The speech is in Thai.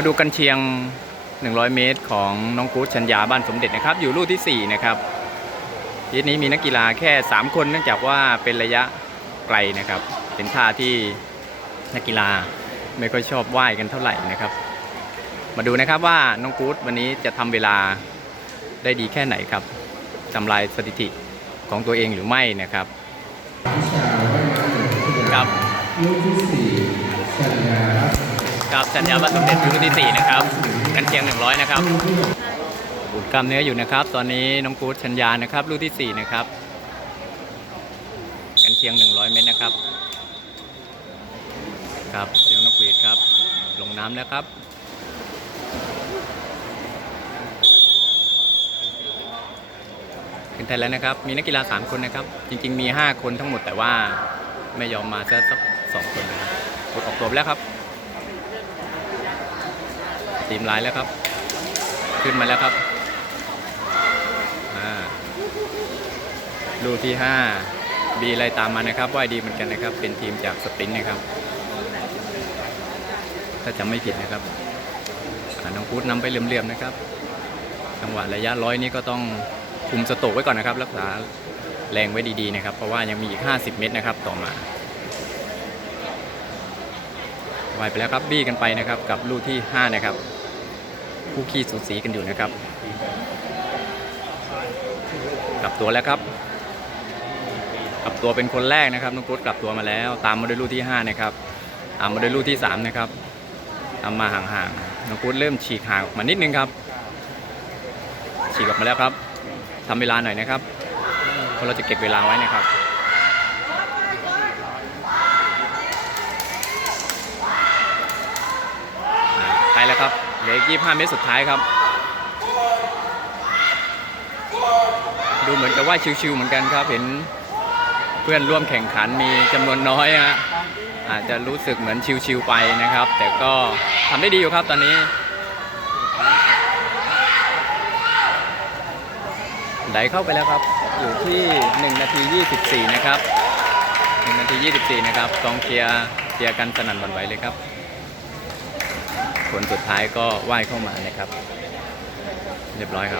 มาดูกันเชียง 100 เมตรของน้องกู๊ดชัญญาบ้านสมเด็จนะครับ อยู่ลู่ที่ 4 นะครับทีนี้มีนักกีฬาแค่ 3 คนเนื่องจากว่าเป็นระยะไกลนะครับ เป็นท่าที่นักกีฬาไม่ค่อยชอบว่ายกันเท่าไหร่นะครับ มาดูนะครับว่าน้องกู๊ดวันนี้จะทำเวลาได้ดีแค่ไหนครับทำลายสถิติของตัวเองหรือไม่นะครับครับลูกที่สี่ กับชัญญาบ้านสมเด็จรุ่นที่ 4 นะครับ กันเชียง 100 นะครับอุดกล้ามเนื้ออยู่นะครับ ตอนนี้น้องกู๊ดชัญญานะครับรุ่นที่ 4 นะครับ กันเชียง 100 เมตรนะครับ ครับเดี๋ยวนกหวีดครับ ลงน้ำแล้วครับขึ้นไทยแล้วนะครับ มีนักกีฬา 3 คนนะครับ จริง ๆ มี 5 คนทั้งหมดแต่ว่าไม่ยอมมาสักสองคนนะครับกดออกตัวไปแล้วครับ ทีมไลน์แล้วครับ ขึ้นมาแล้วครับลูกที่5บีไล่ตามมานะครับว่ายดีเหมือนกันนะครับ เป็นทีมจากสปรินต์นะครับ ถ้าจำไม่ผิดนะครับน้องพุทธนำไปเหลื่อมๆนะครับ จังหวะระยะร้อยนี้ก็ต้องคุมสโตกไว้ก่อนนะครับ รักษาแรงไว้ดีๆนะครับ เพราะว่ายังมีอีก 50 เมตรนะครับ ต่อมาว่ายไปแล้วครับบี้กันไปนะครับ กับลูกที่ 5 นะครับ คู่ขี้สูสีกันอยู่นะครับกลับตัวแล้วครับ กลับตัวเป็นคนแรกนะครับน้องกุ๊ดกลับตัวมาแล้ว ตามมาด้วยลูกที่ 5 นะครับตามมาด้วยลูกที่ 3 นะครับตามมาห่างๆน้องกุ๊ดเริ่มฉีกห่างออกมานิดนึงครับ ฉีกออกมาแล้วครับทำเวลาหน่อยนะครับเพราะเราจะเก็บเวลาไว้นะครับ ใกล้แล้ว ครับเหลืออีก25เมตรสุดท้ายครับ ดูเหมือนกับว่าชิวๆเหมือนกันครับ เห็นเพื่อนร่วมแข่งขันมีจำนวนน้อยฮะอาจจะรู้สึกเหมือนชิวๆไปนะครับ แต่ก็ทำได้ดีอยู่ครับตอนนี้ไหลเข้าไปแล้วครับ อยู่ที่ 1 นาที 24 นะครับ 1 นาที 24 นะครับกองเชียร์เชียร์กันสนั่นหวั่นไหวเลยครับ ผลสุดท้ายก็ไหว้เข้ามานะครับ เรียบร้อยครับ